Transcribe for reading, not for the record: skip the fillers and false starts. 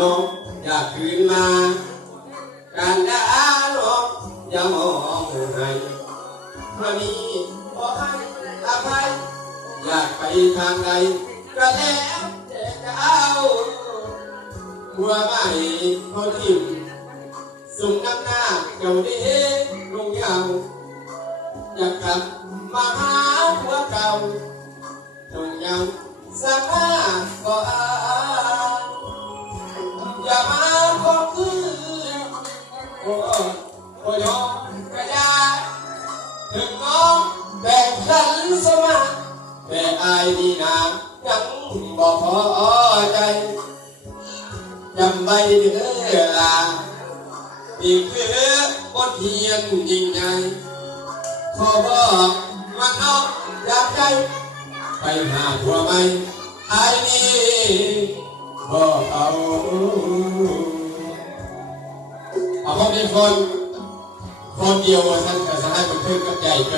น้องอยากคืนมาการด่าน้องอย่ามองให้วันนี้ขอให้อภัยอยากไปทางใดก็แล้วแต่เจ้าหัวไม่เขาทิ่มส่งน้ำหน้าเจ้าเด้ลงยาวอยากกลับมาหาหัวเก่าลงยาวสักผ้าก็อย่ามาขอคืนโอ้ยกระยาถึงน้องแบ่งฉันสมาแต่อายนี่นายังบอกพอใจจำไว้เด้อลานี่คือบทเรียนยิ่งใหญ่ขอบอกมันน้องอยากใจไปหาผัวใหม่อายนี่บอกเอาเขาเป็นคนเดียวท่านก็จะให้มันขึ้นกับใหญ่ไป